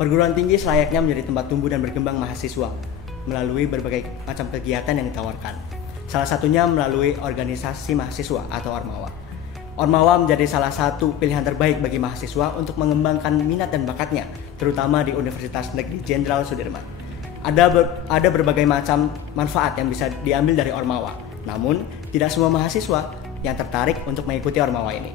Perguruan tinggi selayaknya menjadi tempat tumbuh dan berkembang mahasiswa melalui berbagai macam kegiatan yang ditawarkan. Salah satunya melalui organisasi mahasiswa atau Ormawa. Ormawa menjadi salah satu pilihan terbaik bagi mahasiswa untuk mengembangkan minat dan bakatnya, terutama di Universitas Negeri Jenderal Sudirman. Ada berbagai macam manfaat yang bisa diambil dari Ormawa. Namun, tidak semua mahasiswa yang tertarik untuk mengikuti Ormawa ini.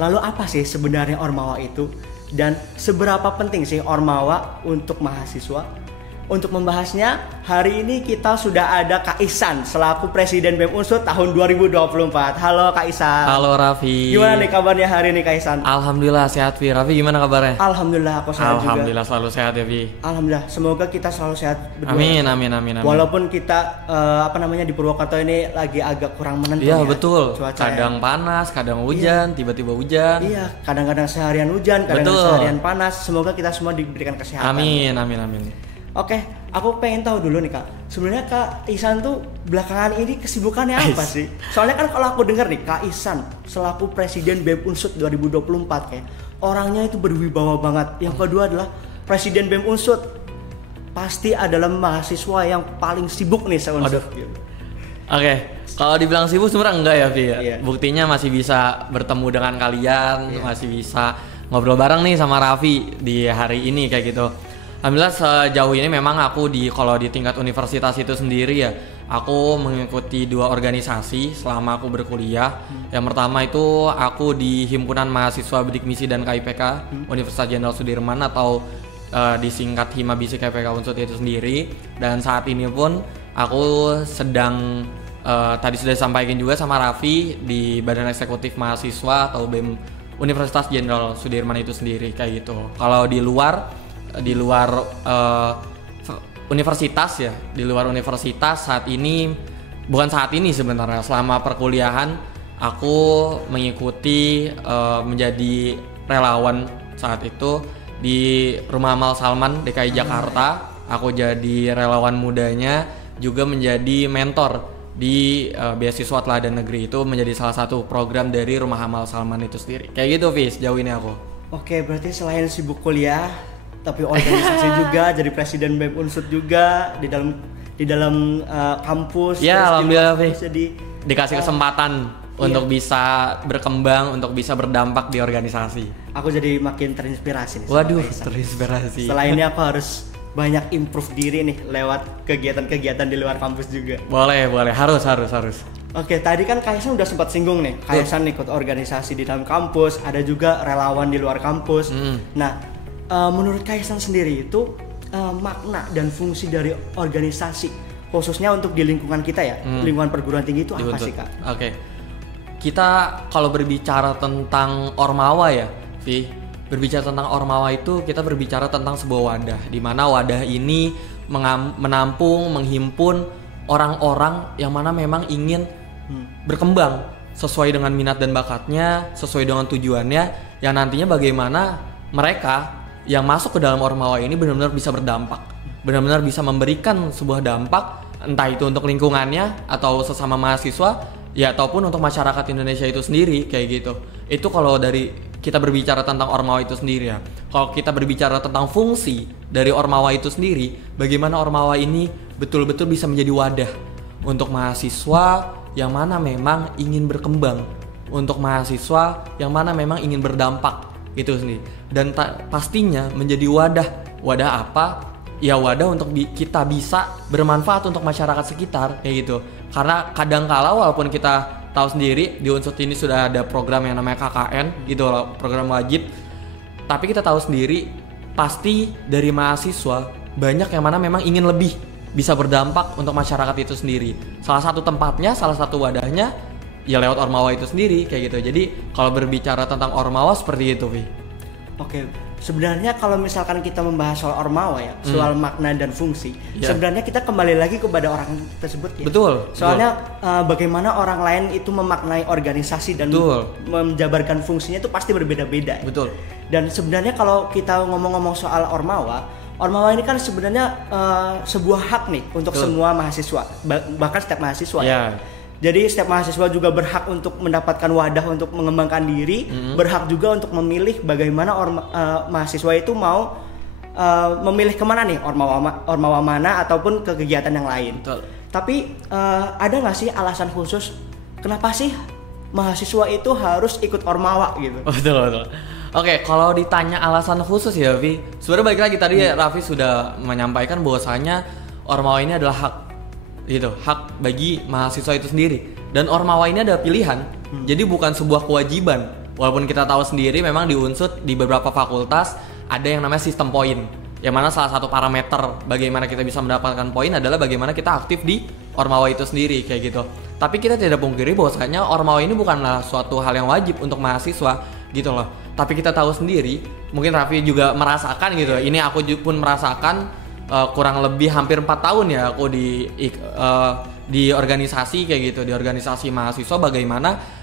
Lalu apa sih sebenarnya Ormawa itu? Dan seberapa penting sih Ormawa untuk mahasiswa? Untuk membahasnya, hari ini kita sudah ada Kak Ihsan selaku Presiden BEM Unsut tahun 2024. Halo Kak Ihsan. Halo Raffi. Gimana nih kabarnya hari ini Kak Ihsan? Alhamdulillah sehat Vi. Raffi gimana kabarnya? Alhamdulillah aku sehat juga. Alhamdulillah selalu sehat ya Vi. Alhamdulillah, semoga kita selalu sehat berdua. Amin. Walaupun kita di Purwokerto ini lagi agak kurang menentu Iya ya, betul. Cuaca Kadang panas, kadang hujan, tiba-tiba hujan. Iya, kadang-kadang seharian hujan, kadang-kadang seharian panas. Semoga kita semua diberikan kesehatan. Amin. Oke, aku pengen tahu dulu nih Kak. Sebenarnya Kak Ihsan tuh belakangan ini kesibukannya apa sih? Soalnya kan kalau aku dengar nih Kak Ihsan selaku Presiden BEM Unsut 2024 kayak orangnya itu berwibawa banget. Yang kedua adalah Presiden BEM Unsut pasti adalah mahasiswa yang paling sibuk nih se-Unsut. Oke, kalau dibilang sibuk sebenarnya enggak ya Vi. Iya. Buktinya masih bisa bertemu dengan kalian, masih bisa ngobrol bareng nih sama Raffi di hari ini kayak gitu. Alhamdulillah sejauh ini memang aku kalau di tingkat universitas itu sendiri ya, aku mengikuti 2 organisasi selama aku berkuliah. Yang pertama itu aku di Himpunan Mahasiswa Bidik Misi dan KIPK Universitas Jenderal Sudirman atau disingkat Himabisi KIPK Unsut itu sendiri. Dan saat ini pun aku sedang tadi sudah disampaikan juga sama Raffi di Badan Eksekutif Mahasiswa atau BEM Universitas Jenderal Sudirman itu sendiri kayak gitu. Kalau di luar universitas ya, di luar universitas saat ini, bukan saat ini sebenarnya, selama perkuliahan aku mengikuti menjadi relawan saat itu di Rumah Amal Salman DKI Jakarta. Aku jadi relawan mudanya, juga menjadi mentor di beasiswa teladan negeri, itu menjadi salah satu program dari Rumah Amal Salman itu sendiri. Kayak gitu Fis, jauh ini aku. Oke, berarti selain sibuk kuliah tapi organisasi juga, jadi Presiden BEM Unsut juga di dalam kampus. Ya alhamdulillah Vi, kesempatan dikasih kesempatan untuk bisa berkembang, untuk bisa berdampak di organisasi. Aku jadi makin terinspirasi nih. Waduh, terinspirasi. Setelah ini aku harus banyak improve diri nih lewat kegiatan-kegiatan di luar kampus juga. Boleh, harus. Oke, tadi kan Kak Ihsan udah sempat singgung nih, Kak Ihsan ikut organisasi di dalam kampus, ada juga relawan di luar kampus. Nah, menurut Kak Ihsan sendiri itu makna dan fungsi dari organisasi khususnya untuk di lingkungan kita ya, lingkungan perguruan tinggi itu apa sih Kak? Oke. Kita kalau berbicara tentang Ormawa ya, Vi, berbicara tentang Ormawa itu kita berbicara tentang sebuah wadah, di mana wadah ini menampung, menghimpun orang-orang yang mana memang ingin berkembang sesuai dengan minat dan bakatnya, sesuai dengan tujuannya, yang nantinya bagaimana mereka yang masuk ke dalam Ormawa ini benar-benar bisa berdampak, benar-benar bisa memberikan sebuah dampak, entah itu untuk lingkungannya atau sesama mahasiswa ya, ataupun untuk masyarakat Indonesia itu sendiri kayak gitu. Itu kalau dari kita berbicara tentang Ormawa itu sendiri ya. Kalau kita berbicara tentang fungsi dari Ormawa itu sendiri, bagaimana Ormawa ini betul-betul bisa menjadi wadah untuk mahasiswa yang mana memang ingin berkembang, untuk mahasiswa yang mana memang ingin berdampak itu sendiri. Dan pastinya menjadi wadah apa? Ya wadah untuk kita bisa bermanfaat untuk masyarakat sekitar kayak gitu. Karena kadang-kala walaupun kita tahu sendiri di Unsut ini sudah ada program yang namanya KKN gitu loh, program wajib. Tapi kita tahu sendiri pasti dari mahasiswa banyak yang mana memang ingin lebih bisa berdampak untuk masyarakat itu sendiri. Salah satu tempatnya, salah satu wadahnya ya lewat Ormawa itu sendiri kayak gitu. Jadi kalau berbicara tentang Ormawa seperti itu, Vi. Oke, sebenarnya kalau misalkan kita membahas soal Ormawa ya, soal makna dan fungsi, sebenarnya kita kembali lagi kepada orang tersebut ya. Betul. Soalnya bagaimana orang lain itu memaknai organisasi dan menjabarkan fungsinya itu pasti berbeda-beda. Betul. Dan sebenarnya kalau kita ngomong-ngomong soal Ormawa ini kan sebenarnya sebuah hak nih untuk semua mahasiswa, bahkan setiap mahasiswa. Ya. Jadi setiap mahasiswa juga berhak untuk mendapatkan wadah untuk mengembangkan diri, berhak juga untuk memilih bagaimana mahasiswa itu mau memilih kemana nih, ormawa mana ataupun ke kegiatan yang lain. Betul. Tapi ada nggak sih alasan khusus kenapa sih mahasiswa itu harus ikut ormawa gitu? Betul. Oke, kalau ditanya alasan khusus ya, Vi, sebenarnya balik lagi tadi Raffi sudah menyampaikan bahwasanya ormawa ini adalah hak bagi mahasiswa itu sendiri. Dan ormawa ini ada pilihan, jadi bukan sebuah kewajiban. Walaupun kita tahu sendiri memang di Unsud di beberapa fakultas ada yang namanya sistem poin, yang mana salah satu parameter bagaimana kita bisa mendapatkan poin adalah bagaimana kita aktif di ormawa itu sendiri kayak gitu. Tapi kita tidak pungkiri bahwasanya ormawa ini bukanlah suatu hal yang wajib untuk mahasiswa gitu loh. Tapi kita tahu sendiri, mungkin Raffi juga merasakan gitu. Ini aku pun merasakan kurang lebih hampir 4 tahun ya aku di organisasi kayak gitu, di organisasi mahasiswa, bagaimana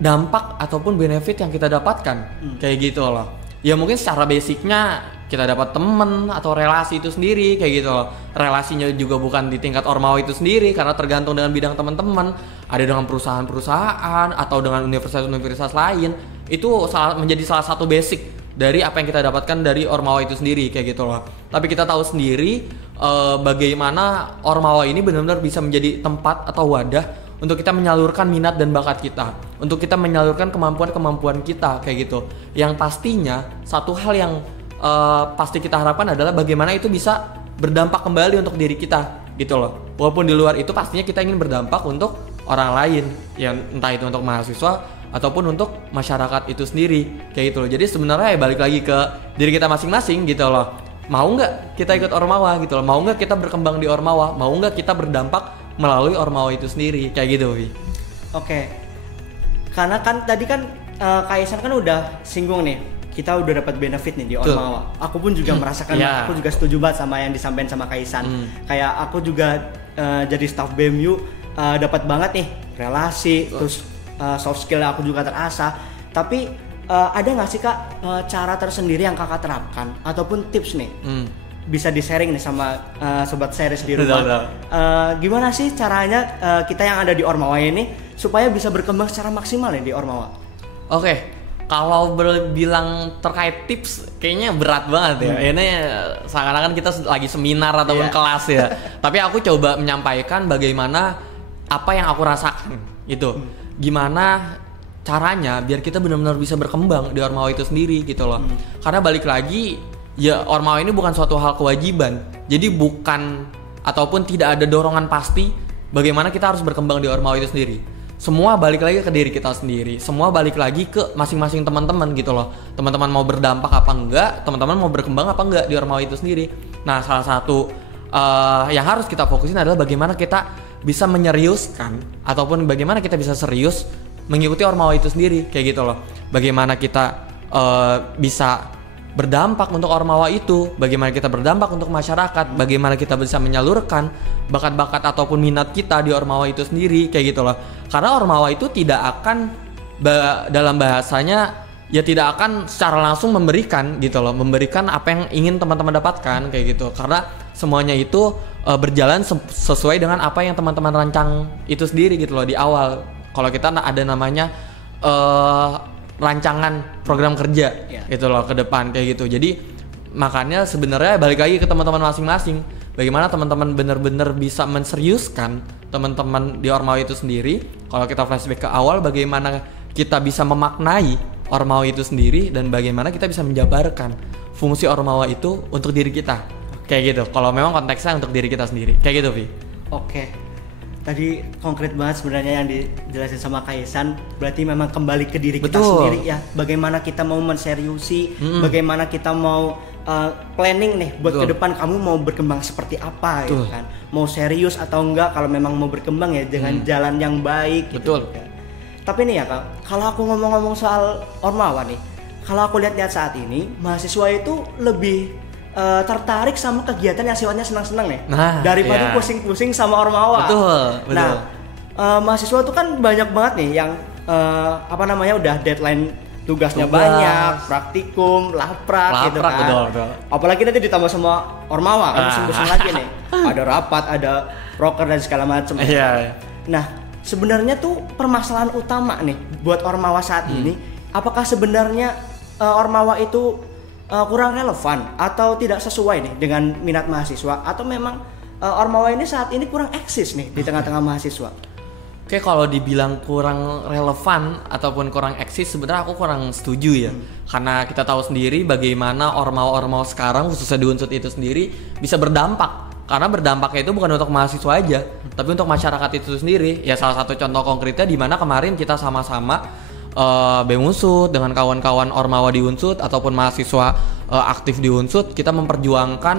dampak ataupun benefit yang kita dapatkan kayak gitu loh. Ya mungkin secara basicnya kita dapat temen atau relasi itu sendiri kayak gitu loh. Relasinya juga bukan di tingkat ormawa itu sendiri karena tergantung dengan bidang teman-teman. Ada dengan perusahaan-perusahaan atau dengan universitas-universitas lain. Itu menjadi salah satu basic dari apa yang kita dapatkan dari ormawa itu sendiri kayak gitu loh. Tapi kita tahu sendiri bagaimana ormawa ini benar-benar bisa menjadi tempat atau wadah untuk kita menyalurkan minat dan bakat kita, untuk kita menyalurkan kemampuan-kemampuan kita kayak gitu. Yang pastinya satu hal yang pasti kita harapkan adalah bagaimana itu bisa berdampak kembali untuk diri kita gitu loh. Walaupun di luar itu pastinya kita ingin berdampak untuk orang lain, yang entah itu untuk mahasiswa ataupun untuk masyarakat itu sendiri kayak gitu loh. Jadi sebenarnya balik lagi ke diri kita masing-masing gitu loh. Mau nggak kita ikut ormawa gitu loh, mau nggak kita berkembang di ormawa, mau nggak kita berdampak melalui ormawa itu sendiri kayak gitu, Vi. Oke. Karena kan tadi kan Kaisan kan udah singgung nih, kita udah dapat benefit nih di ormawa. Aku pun juga merasakan, aku juga setuju banget sama yang disampaikan sama Kaisan. Kayak aku juga jadi staff BMU dapat banget nih relasi, terus soft skill aku juga terasah. Tapi ada nggak sih Kak cara tersendiri yang Kakak terapkan ataupun tips nih? Bisa di-sharing nih sama sobat series di rumah. Gimana sih caranya kita yang ada di ormawa ini supaya bisa berkembang secara maksimal nih di ormawa? Oke, kalau bilang terkait tips kayaknya berat banget ya. Ini seakan-akan kita lagi seminar ataupun kelas ya. Tapi aku coba menyampaikan bagaimana apa yang aku rasakan gitu. Gimana caranya biar kita benar-benar bisa berkembang di ormawa itu sendiri gitu loh. Karena balik lagi, ya ormawa ini bukan suatu hal kewajiban. Jadi bukan ataupun tidak ada dorongan pasti bagaimana kita harus berkembang di ormawa itu sendiri. Semua balik lagi ke diri kita sendiri. Semua balik lagi ke masing-masing teman-teman gitu loh. Teman-teman mau berdampak apa enggak, teman-teman mau berkembang apa enggak di ormawa itu sendiri. Nah, salah satu yang harus kita fokusin adalah bagaimana kita bisa menyeriuskan ataupun bagaimana kita bisa serius mengikuti ormawa itu sendiri kayak gitu loh. Bagaimana kita bisa berdampak untuk ormawa itu, bagaimana kita berdampak untuk masyarakat, bagaimana kita bisa menyalurkan bakat-bakat ataupun minat kita di ormawa itu sendiri kayak gitu loh. Karena ormawa itu tidak akan dalam bahasanya ya tidak akan secara langsung memberikan gitu loh, memberikan apa yang ingin teman-teman dapatkan kayak gitu. Karena semuanya itu berjalan sesuai dengan apa yang teman-teman rancang itu sendiri gitu loh di awal. Kalau kita ada namanya rancangan program kerja gitu loh ke depan kayak gitu. Jadi makanya sebenarnya balik lagi ke teman-teman masing-masing, bagaimana teman-teman benar-benar bisa menseriuskan teman-teman di ormawa itu sendiri. Kalau kita flashback ke awal, bagaimana kita bisa memaknai ormawa itu sendiri dan bagaimana kita bisa menjabarkan fungsi ormawa itu untuk diri kita kayak gitu. Kalau memang konteksnya untuk diri kita sendiri kayak gitu, Vi. Oke. Tadi konkret banget sebenarnya yang dijelasin sama Kaisan. Berarti memang kembali ke diri kita sendiri ya. Bagaimana kita mau menseriusi, bagaimana kita mau planning nih buat ke depan kamu mau berkembang seperti apa gitu kan. Mau serius atau enggak, kalau memang mau berkembang ya dengan jalan yang baik gitu kan. Tapi nih ya Kak, kalau aku ngomong-ngomong soal ormawa nih, kalau aku lihat-lihat saat ini mahasiswa itu lebih tertarik sama kegiatan yang sifatnya senang-senang nih, daripada pusing-pusing sama ormawa. Betul. Nah, mahasiswa tuh kan banyak banget nih yang udah deadline tugasnya banyak, praktikum, laprak gitu kan. Betul. Apalagi nanti ditambah sama ormawa, kan pusing-pusing lagi nih. Ada rapat, ada proker dan segala macam. Nah, sebenarnya tuh permasalahan utama nih buat ormawa saat ini, apakah sebenarnya ormawa itu kurang relevan atau tidak sesuai nih dengan minat mahasiswa, atau memang Ormawa ini saat ini kurang eksis nih di tengah-tengah mahasiswa? Oke, kalau dibilang kurang relevan ataupun kurang eksis, sebenarnya aku kurang setuju ya. Karena kita tahu sendiri bagaimana ormawa-ormawa sekarang, khususnya di Unsut itu sendiri, bisa berdampak. Karena berdampaknya itu bukan untuk mahasiswa aja, tapi untuk masyarakat itu sendiri. Ya salah satu contoh konkretnya di mana kemarin kita sama-sama BEM Unsut dengan kawan-kawan ormawa di Unsut ataupun mahasiswa aktif di Unsut, kita memperjuangkan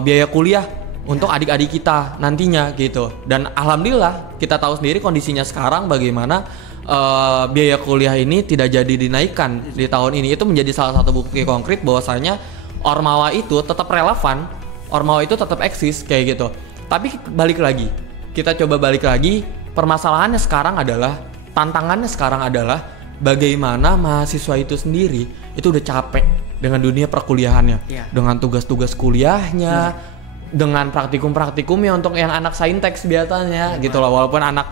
biaya kuliah untuk adik-adik kita nantinya gitu. Dan alhamdulillah kita tahu sendiri kondisinya sekarang bagaimana biaya kuliah ini tidak jadi dinaikkan di tahun ini. Itu menjadi salah satu bukti konkret bahwasanya ormawa itu tetap relevan, ormawa itu tetap eksis kayak gitu. Tapi kita coba balik lagi, permasalahannya sekarang adalah, tantangannya sekarang adalah bagaimana mahasiswa itu sendiri itu udah capek dengan dunia perkuliahannya, dengan tugas-tugas kuliahnya, dengan praktikum-praktikumnya untuk yang anak saintek biasanya gitu loh, walaupun anak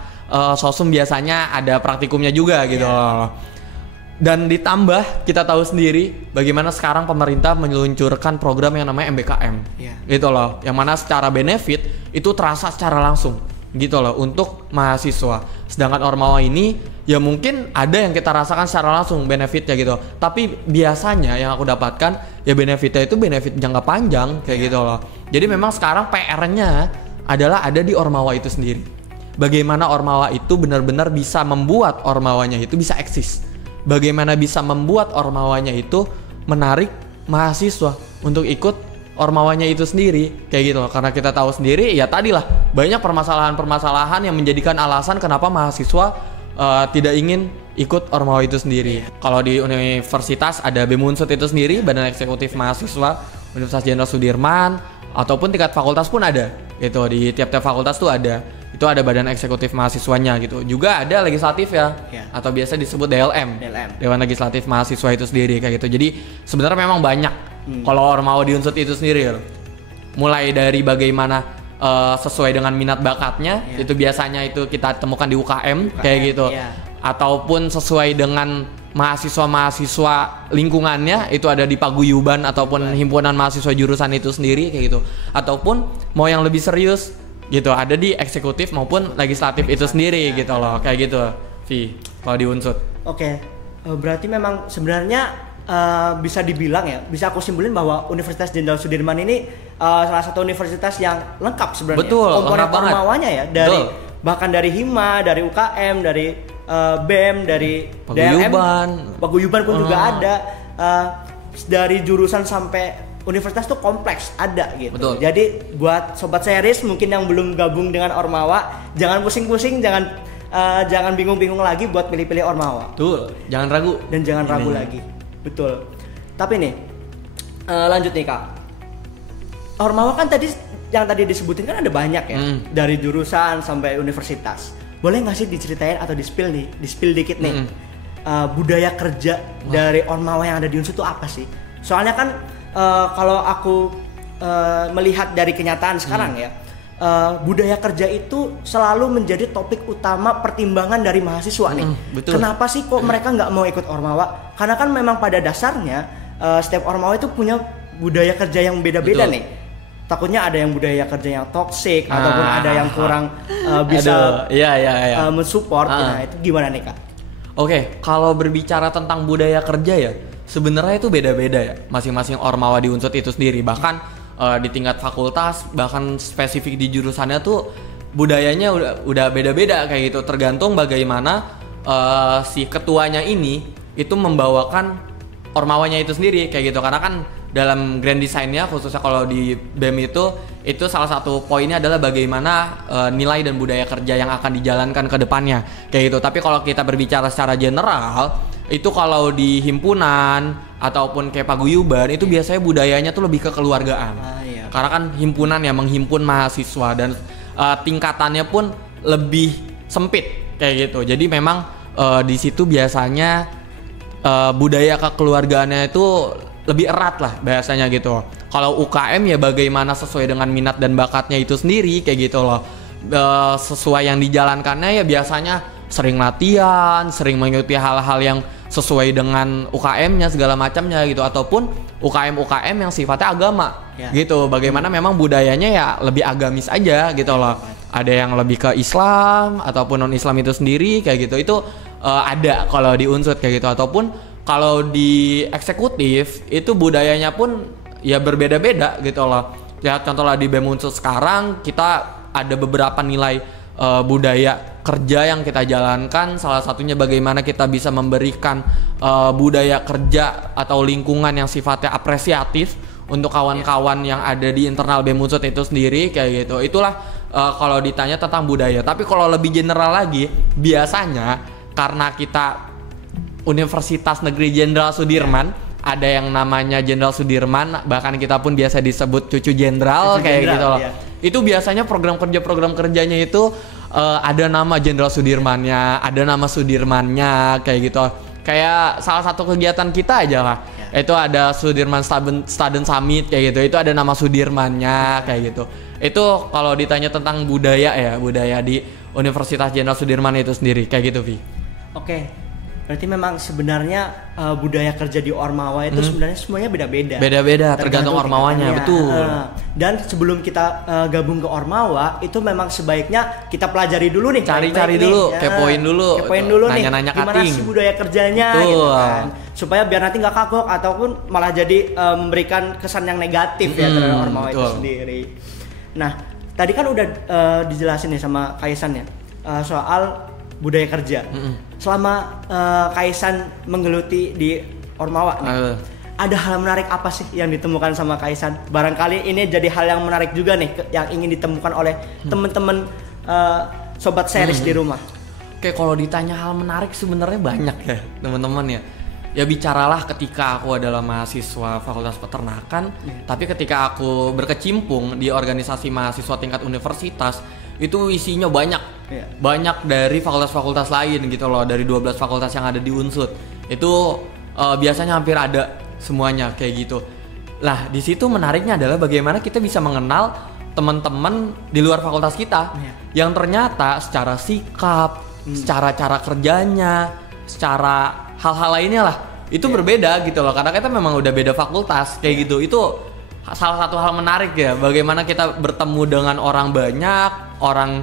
sosum biasanya ada praktikumnya juga gitu loh. Dan ditambah kita tahu sendiri bagaimana sekarang pemerintah meluncurkan program yang namanya MBKM gitu loh, yang mana secara benefit itu terasa secara langsung gitu loh untuk mahasiswa. Sedangkan ormawa ini ya mungkin ada yang kita rasakan secara langsung benefitnya gitu, tapi biasanya yang aku dapatkan ya benefitnya itu benefit jangka panjang kayak gitu loh. Jadi memang sekarang PR-nya adalah ada di ormawa itu sendiri. Bagaimana ormawa itu benar-benar bisa membuat ormawanya itu bisa eksis. Bagaimana bisa membuat ormawanya itu menarik mahasiswa untuk ikut ormawanya itu sendiri kayak gitu loh. Karena kita tahu sendiri ya tadilah banyak permasalahan-permasalahan yang menjadikan alasan kenapa mahasiswa tidak ingin ikut ormawa itu sendiri. Kalau di universitas ada BEM Unsut itu sendiri, Badan Eksekutif Mahasiswa Universitas Jenderal Sudirman, ataupun tingkat fakultas pun ada. Itu di tiap-tiap fakultas tuh ada. Itu ada badan eksekutif mahasiswanya gitu. Juga ada legislatif ya. Atau biasa disebut DLM. Dewan Legislatif Mahasiswa itu sendiri kayak gitu. Jadi sebenarnya memang banyak kalau ormawa di Unsut itu sendiri gitu. Mulai dari bagaimana sesuai dengan minat bakatnya, itu biasanya itu kita temukan di UKM kayak gitu. Ataupun sesuai dengan mahasiswa-mahasiswa lingkungannya, itu ada di paguyuban ataupun himpunan mahasiswa jurusan itu sendiri kayak gitu. Ataupun mau yang lebih serius gitu, ada di eksekutif maupun legislatif itu sendiri gitu loh, kayak gitu Vi, kalau di Unsut. Oke, berarti memang sebenarnya bisa dibilang ya, bisa aku simpulin bahwa Universitas Jenderal Sudirman ini salah satu universitas yang lengkap sebenarnya. Betul, komponen lengkap banget. Ormawanya ya, dari bahkan dari Hima, dari UKM, dari BEM, dari Paguyuban pun juga ada, dari jurusan sampai universitas tuh kompleks ada gitu. Betul. Jadi buat sobat series mungkin yang belum gabung dengan Ormawa, jangan pusing-pusing, jangan bingung-bingung lagi buat pilih-pilih Ormawa. Betul, jangan ragu. Dan jangan ragu lagi. Betul. Tapi nih, lanjut nih Kak. Ormawa kan yang tadi disebutin kan ada banyak ya, dari jurusan sampai universitas. Boleh nggak sih diceritain atau di-spill dikit nih, budaya kerja dari Ormawa yang ada di Unsut itu apa sih? Soalnya kan kalau aku melihat dari kenyataan sekarang ya, budaya kerja itu selalu menjadi topik utama pertimbangan dari mahasiswa nih. Betul. Kenapa sih kok mereka nggak mau ikut Ormawa? Karena kan memang pada dasarnya setiap Ormawa itu punya budaya kerja yang beda-beda nih. Takutnya ada yang budaya kerja yang toksik ataupun ada yang kurang bisa mensupport. Nah itu gimana nih Kak? Oke, kalau berbicara tentang budaya kerja ya, sebenarnya itu beda-beda ya, masing-masing Ormawa di Unsut itu sendiri. Bahkan di tingkat fakultas, bahkan spesifik di jurusannya tuh budayanya udah beda-beda kayak gitu. Tergantung bagaimana si ketuanya ini itu membawakan Ormawanya itu sendiri kayak gitu. Karena kan dalam grand design-nya, khususnya kalau di BEM itu salah satu poinnya adalah bagaimana nilai dan budaya kerja yang akan dijalankan ke depannya kayak gitu. Tapi kalau kita berbicara secara general, itu kalau di himpunan ataupun kayak paguyuban itu biasanya budayanya tuh lebih ke kekeluargaan. Karena kan himpunan yang menghimpun mahasiswa dan tingkatannya pun lebih sempit kayak gitu. Jadi memang di situ biasanya budaya kekeluargaannya itu lebih erat lah biasanya gitu. Kalau UKM ya bagaimana sesuai dengan minat dan bakatnya itu sendiri kayak gitu loh. Sesuai yang dijalankannya ya biasanya sering latihan, sering mengikuti hal-hal yang sesuai dengan UKM-nya segala macamnya gitu, ataupun UKM yang sifatnya agama gitu. Bagaimana memang budayanya ya lebih agamis aja gitu loh. Ada yang lebih ke Islam ataupun non Islam itu sendiri kayak gitu. Itu ada kalau di Unsut kayak gitu, ataupun kalau di eksekutif itu budayanya pun ya berbeda-beda gitu loh. Ya contohnya di BEM Unsut sekarang kita ada beberapa nilai budaya kerja yang kita jalankan. Salah satunya bagaimana kita bisa memberikan budaya kerja atau lingkungan yang sifatnya apresiatif untuk kawan-kawan yang ada di internal BEM Unsut itu sendiri kayak gitu. Itulah kalau ditanya tentang budaya. Tapi kalau lebih general lagi, biasanya karena kita Universitas Negeri Jenderal Sudirman, ada yang namanya Jenderal Sudirman, bahkan kita pun biasa disebut cucu jenderal kayak gitu loh. Itu biasanya program kerjanya itu ada nama Jenderal Sudirmannya, ada nama Sudirmannya kayak gitu. Kayak salah satu kegiatan kita aja lah. Itu ada Sudirman Student Summit kayak gitu. Itu ada nama Sudirmannya kayak gitu. Itu kalau ditanya tentang budaya di Universitas Jenderal Sudirman itu sendiri kayak gitu, Vi. Oke. Berarti memang sebenarnya budaya kerja di Ormawa itu sebenarnya semuanya beda-beda. Beda-beda, tergantung Ormawanya, betul. Dan sebelum kita gabung ke Ormawa, itu memang sebaiknya kita pelajari dulu nih. Cari-cari dulu, kepoin dulu nanya-nanya gimana sih budaya kerjanya gitu kan. Supaya biar nanti nggak kagok ataupun malah jadi memberikan kesan yang negatif ya terhadap Ormawa itu sendiri. Nah, tadi kan udah dijelasin nih sama Kaisan ya soal budaya kerja. Selama Kaisan menggeluti di Ormawa nih, ada hal menarik apa sih yang ditemukan sama Kaisan? Barangkali ini jadi hal yang menarik juga nih yang ingin ditemukan oleh teman-teman sobat series di rumah. Oke, kalau ditanya hal menarik sebenarnya banyak ya teman-teman ya. Ya bicaralah ketika aku adalah mahasiswa Fakultas Peternakan, tapi ketika aku berkecimpung di organisasi mahasiswa tingkat universitas, itu isinya banyak dari fakultas-fakultas lain gitu loh, dari 12 fakultas yang ada di Unsut. Itu biasanya hampir ada semuanya kayak gitu. Lah, di situ menariknya adalah bagaimana kita bisa mengenal teman-teman di luar fakultas kita yang ternyata secara sikap, secara cara kerjanya, secara hal-hal lainnya lah itu berbeda gitu loh, karena kita memang udah beda fakultas kayak gitu. Itu salah satu hal menarik ya, bagaimana kita bertemu dengan orang banyak, orang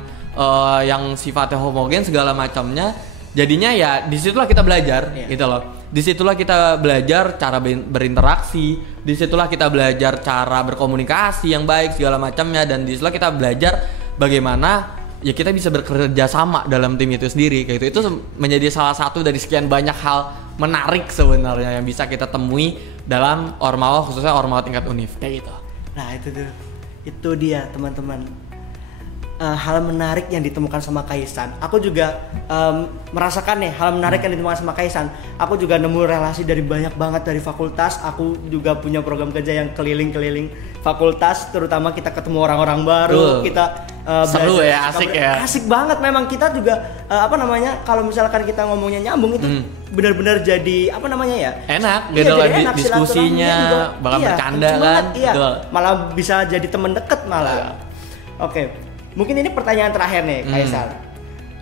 yang sifatnya homogen segala macamnya. Jadinya ya disitulah kita belajar gitu loh. Disitulah kita belajar cara berinteraksi, disitulah kita belajar cara berkomunikasi yang baik segala macamnya, dan disitulah kita belajar bagaimana ya kita bisa bekerja sama dalam tim itu sendiri kayak gitu. Itu menjadi salah satu dari sekian banyak hal menarik sebenarnya yang bisa kita temui dalam Ormawa, khususnya Ormawa tingkat univ kayak gitu. Nah itu dia teman-teman, hal menarik yang ditemukan sama Kaisan. Aku juga merasakan nih hal menarik yang ditemukan sama Kaisan. Aku juga nemu relasi dari banyak banget dari fakultas. Aku juga punya program kerja yang keliling-keliling fakultas, terutama kita ketemu orang-orang baru. Kita seru ya, asik ya. Asik banget memang. Kita juga kalau misalkan kita ngomongnya nyambung itu benar-benar jadi enak gitu loh, diskusinya bakal bercanda kan. Malah bisa jadi teman dekat malah. Oke. Mungkin ini pertanyaan terakhir nih, Kaisan.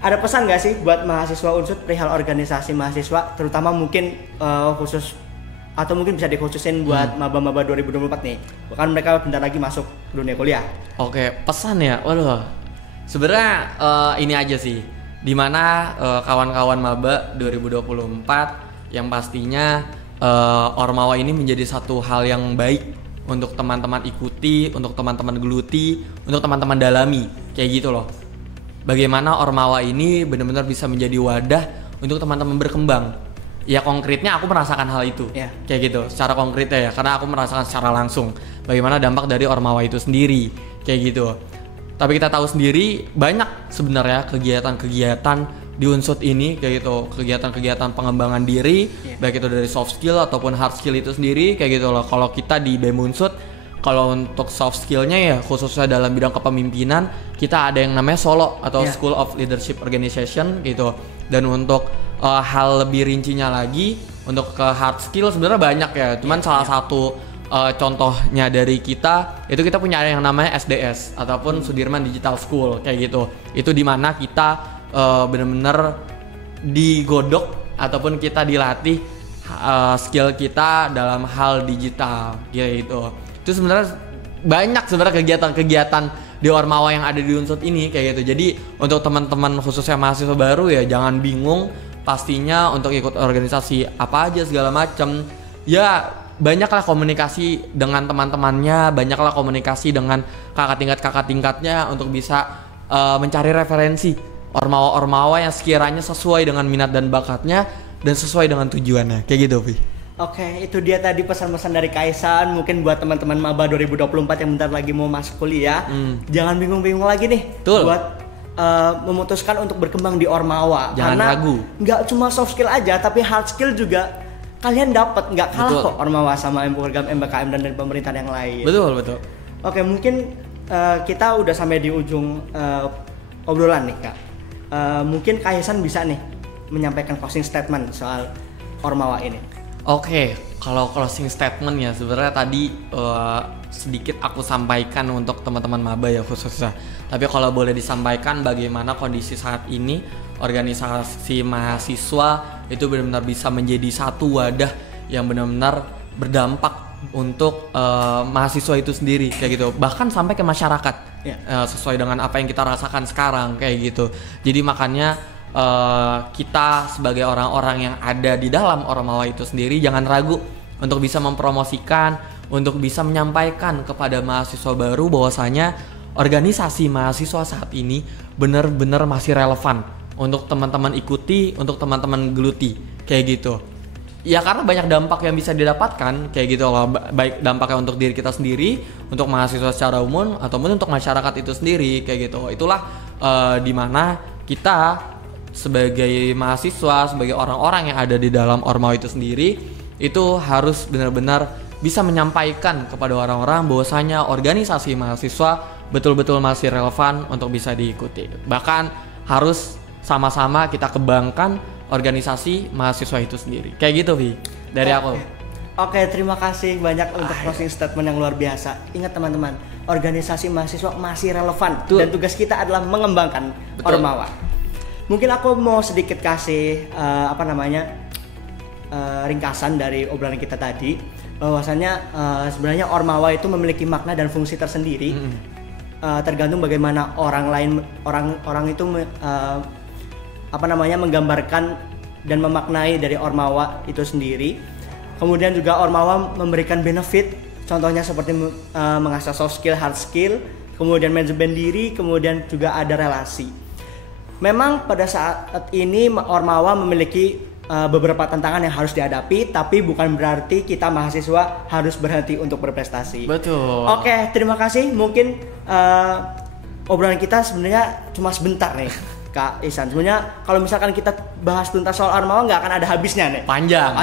Ada pesan nggak sih buat mahasiswa Unsut perihal organisasi mahasiswa, terutama mungkin khusus atau mungkin bisa dikhususin buat maba-maba 2024 nih, bahkan mereka bentar lagi masuk dunia kuliah. Oke, pesan ya, waduh. Sebenarnya ini aja sih, dimana kawan-kawan maba 2024 yang pastinya Ormawa ini menjadi satu hal yang baik untuk teman-teman ikuti, untuk teman-teman geluti, untuk teman-teman dalami kayak gitu loh. Bagaimana Ormawa ini benar-benar bisa menjadi wadah untuk teman-teman berkembang. Ya konkretnya aku merasakan hal itu kayak gitu, secara konkretnya ya, karena aku merasakan secara langsung bagaimana dampak dari Ormawa itu sendiri kayak gitu. Tapi kita tahu sendiri banyak sebenarnya kegiatan-kegiatan di Unsut ini kayak gitu, kegiatan-kegiatan pengembangan diri, baik itu dari soft skill ataupun hard skill itu sendiri kayak gitu loh. Kalau kita di BEM Unsut, kalau untuk soft skillnya ya khususnya dalam bidang kepemimpinan, kita ada yang namanya SOLO atau School of Leadership Organization gitu. Dan untuk hal lebih rincinya lagi, untuk ke hard skill sebenarnya banyak ya. Cuman salah satu contohnya dari kita itu kita punya yang namanya SDS ataupun Sudirman Digital School kayak gitu. Itu dimana kita benar-benar digodok ataupun kita dilatih skill kita dalam hal digital gitu. Itu sebenarnya banyak sebenarnya kegiatan-kegiatan di Ormawa yang ada di Unsut ini kayak gitu. Jadi untuk teman-teman khususnya mahasiswa baru ya jangan bingung pastinya untuk ikut organisasi apa aja segala macam. Ya banyaklah komunikasi dengan teman-temannya, banyaklah komunikasi dengan kakak tingkatnya untuk bisa mencari referensi Ormawa-Ormawa yang sekiranya sesuai dengan minat dan bakatnya dan sesuai dengan tujuannya kayak gitu, Vi. Oke, itu dia tadi pesan-pesan dari Kaisan. Mungkin buat teman-teman maba 2024 yang bentar lagi mau masuk kuliah, jangan bingung-bingung lagi nih. Betul. Buat memutuskan untuk berkembang di Ormawa. Jangan karena ragu. Nggak cuma soft skill aja, tapi hard skill juga kalian dapat. Nggak kalah kok Ormawa sama program MBKM dan dari pemerintahan yang lain. Betul. Oke, mungkin kita udah sampai di ujung obrolan nih, Kak. Mungkin Kaisan bisa nih menyampaikan closing statement soal Ormawa ini. Oke, kalau closing statement ya sebenarnya tadi sedikit aku sampaikan untuk teman-teman maba ya khususnya. Tapi kalau boleh disampaikan bagaimana kondisi saat ini organisasi mahasiswa itu benar-benar bisa menjadi satu wadah yang benar-benar berdampak untuk mahasiswa itu sendiri kayak gitu. Bahkan sampai ke masyarakat sesuai dengan apa yang kita rasakan sekarang kayak gitu. Jadi makanya kita sebagai orang-orang yang ada di dalam Ormawa itu sendiri jangan ragu untuk bisa mempromosikan, untuk bisa menyampaikan kepada mahasiswa baru bahwasanya organisasi mahasiswa saat ini benar-benar masih relevan untuk teman-teman ikuti, untuk teman-teman geluti kayak gitu. Ya karena banyak dampak yang bisa didapatkan kayak gitu loh, baik dampaknya untuk diri kita sendiri, untuk mahasiswa secara umum ataupun untuk masyarakat itu sendiri kayak gitu. Itulah dimana kita sebagai mahasiswa, sebagai orang-orang yang ada di dalam Ormawa itu sendiri itu harus benar-benar bisa menyampaikan kepada orang-orang bahwasanya organisasi mahasiswa betul-betul masih relevan untuk bisa diikuti. Bahkan harus sama-sama kita kembangkan organisasi mahasiswa itu sendiri. Kayak gitu, Vi. Dari aku. Oke, terima kasih banyak untuk closing statement yang luar biasa. Ingat teman-teman, organisasi mahasiswa masih relevan dan tugas kita adalah mengembangkan Ormawa. Mungkin aku mau sedikit kasih ringkasan dari obrolan kita tadi, bahwasanya sebenarnya Ormawa itu memiliki makna dan fungsi tersendiri. Tergantung bagaimana orang itu menggambarkan dan memaknai dari Ormawa itu sendiri. Kemudian juga Ormawa memberikan benefit, contohnya seperti mengasah soft skill, hard skill, kemudian manajemen diri, kemudian juga ada relasi. Memang pada saat ini Ormawa memiliki beberapa tantangan yang harus dihadapi, tapi bukan berarti kita mahasiswa harus berhenti untuk berprestasi. Betul. Oke, terima kasih. Mungkin obrolan kita sebenarnya cuma sebentar nih, Kak Ihsan. Sebenarnya kalau misalkan kita bahas tuntas soal Ormawa nggak akan ada habisnya nih. Panjang.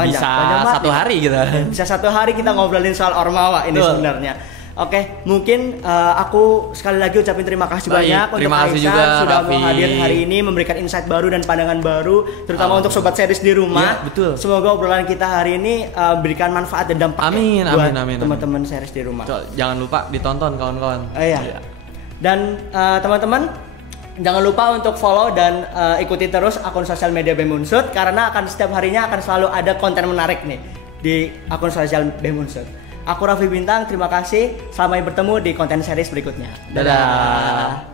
Bisa satu hari gitu. Bisa satu hari kita ngobrolin soal Ormawa ini sebenarnya. Oke, mungkin aku sekali lagi ucapin terima kasih banyak untuk Kaisan sudah mau hadir hari ini, memberikan insight baru dan pandangan baru, terutama untuk sobat series di rumah. Ya, betul. Semoga obrolan kita hari ini berikan manfaat dan dampak buat teman-teman series di rumah. Jangan lupa ditonton kawan-kawan. Iya. Dan teman-teman jangan lupa untuk follow dan ikuti terus akun sosial media BEM Unsut karena setiap harinya akan selalu ada konten menarik nih di akun sosial BEM Unsut. Aku Raffi Bintang, terima kasih. Sampai bertemu di konten series berikutnya. Dadah.